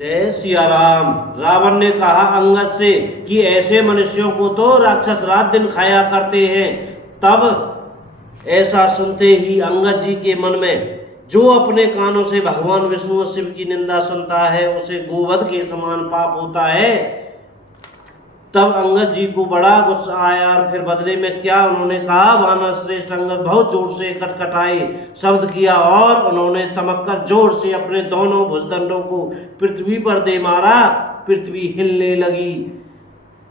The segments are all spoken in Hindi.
जय सिया राम। रावण ने कहा अंगद से कि ऐसे मनुष्यों को तो राक्षस रात दिन खाया करते हैं। तब ऐसा सुनते ही अंगद जी के मन में, जो अपने कानों से भगवान विष्णु और शिव की निंदा सुनता है उसे गोवध के समान पाप होता है। तब अंगद जी को बड़ा गुस्सा आया और फिर बदले में क्या उन्होंने कहा, वानर श्रेष्ठ अंगद बहुत जोर से कटकटाए शब्द किया और उन्होंने तमक्कर जोर से अपने दोनों भुजदंडों को पृथ्वी पर दे मारा। पृथ्वी हिलने लगी,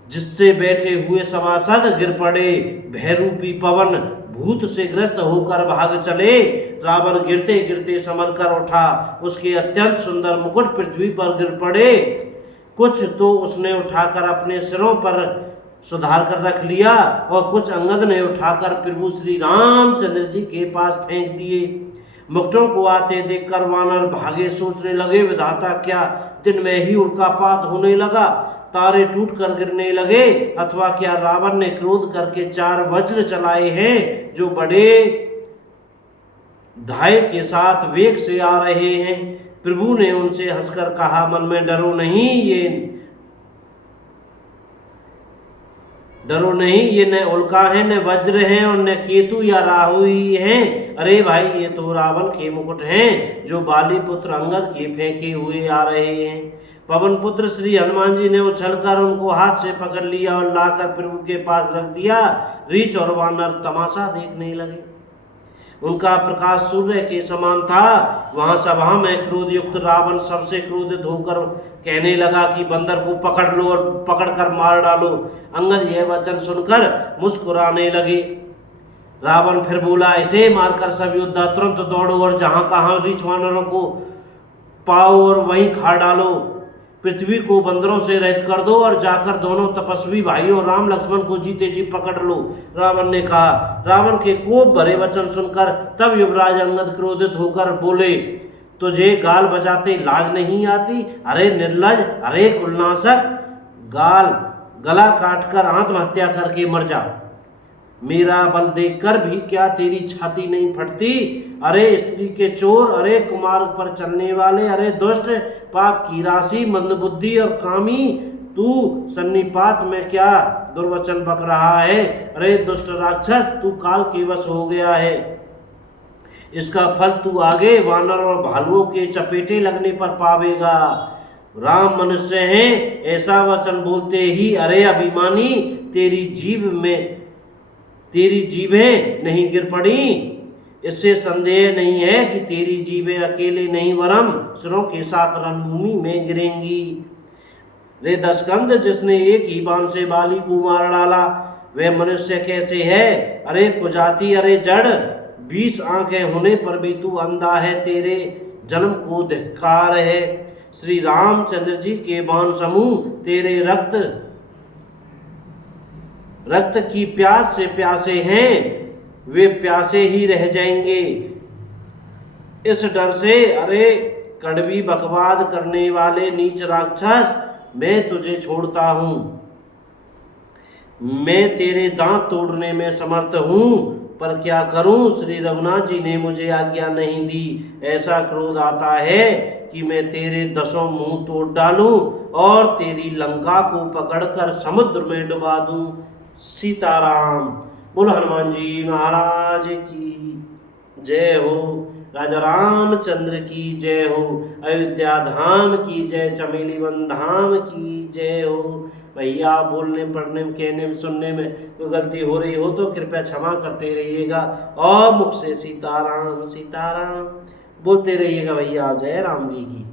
जिससे बैठे हुए सभासद गिर पड़े। भयरूपी पवन भूत से ग्रस्त होकर भाग चले। रावण गिरते गिरते संभल कर उठा, उसके अत्यंत सुंदर मुकुट पृथ्वी पर गिर पड़े। कुछ तो उसने उठाकर अपने सिरों पर सुधार कर रख लिया और कुछ अंगद ने उठाकर प्रभु श्री रामचंद्र जी के पास फेंक दिए। मुकुटों को आते देखकर वानर भागे, सोचने लगे विधाता क्या दिन में ही उल्कापात होने लगा, तारे टूट कर गिरने लगे, अथवा क्या रावण ने क्रोध करके 4 वज्र चलाए हैं जो बड़े धाय के साथ वेग से आ रहे हैं। प्रभु ने उनसे हंसकर कहा, मन में डरो नहीं, ये न उल्का है न वज्र है और न केतु या राहु ही हैं। अरे भाई, ये तो रावण के मुकुट हैं जो बाली पुत्र अंगद के फेंके हुए आ रहे हैं। पवन पुत्र श्री हनुमान जी ने उछलकर उनको हाथ से पकड़ लिया और लाकर प्रभु के पास रख दिया। रीछ और वानर तमाशा देखने लगे। उनका प्रकाश सूर्य के समान था। वहां सभा में क्रोध युक्त रावण सबसे क्रोधित होकर कहने लगा कि बंदर को पकड़ लो और पकड़कर मार डालो। अंगद यह वचन सुनकर मुस्कुराने लगे। रावण फिर बोला, इसे मारकर सब योद्धा तुरंत दौड़ो और जहां कहां रीछ वानरों को पाओ और वहीं खा डालो। पृथ्वी को बंदरों से रहित कर दो और जाकर दोनों तपस्वी भाइयों राम लक्ष्मण को जीते जी पकड़ लो। रावण ने कहा। रावण के कोप भरे वचन सुनकर तब युवराज अंगद क्रोधित होकर बोले, तुझे गाल बजाते लाज नहीं आती? अरे निर्लज, अरे कुलनाशक, गला काटकर आत्महत्या करके मर जा। मेरा बल देखकर भी क्या तेरी छाती नहीं फटती? अरे स्त्री के चोर, अरे कुमार पर चलने वाले, अरे दुष्ट, पाप की राशि, मंदबुद्धि और कामी, तू सन्निपात में क्या दुर्वचन बक रहा है? अरे दुष्ट राक्षस, तू काल के वश हो गया है। इसका फल तू आगे वानर और भालुओं के चपेटे लगने पर पावेगा। राम मनुष्य हैं, ऐसा वचन बोलते ही अरे अभिमानी, तेरी जीभें नहीं गिर पड़ी? इससे संदेह नहीं है कि तेरी जीभें अकेले नहीं वरम सिरों के साथ रणभूमि में गिरेंगी। रे दशकंध, जिसने एक ही बाण से बाली को मार डाला, वह मनुष्य कैसे है? अरे कुजाती, अरे जड़, 20 आंखें होने पर भी तू अंधा है। तेरे जन्म को धिक्कार है। श्री रामचंद्र जी के बाण समूह तेरे रक्त की प्यास से प्यासे हैं, वे प्यासे ही रह जाएंगे। इस डर से अरे कड़वी बकवाद करने वाले नीच राक्षस, मैं तुझे छोड़ता हूं। मैं तेरे दांत तोड़ने में समर्थ हूं, पर क्या करूं, श्री रघुनाथ जी ने मुझे आज्ञा नहीं दी। ऐसा क्रोध आता है कि मैं तेरे 10 मुंह तोड़ डालूं और तेरी लंका को पकड़कर समुद्र में डुबा दूं। सीताराम। बोलो हनुमान जी महाराज की जय हो। राजा रामचंद्र की जय हो। अयोध्या धाम की जय। चमेली वन धाम की जय हो। भैया बोलने पढ़ने में कहने में सुनने में कोई गलती हो रही हो तो कृपया क्षमा करते रहिएगा और मुख से सीताराम सीताराम बोलते रहिएगा। भैया जय राम जी की।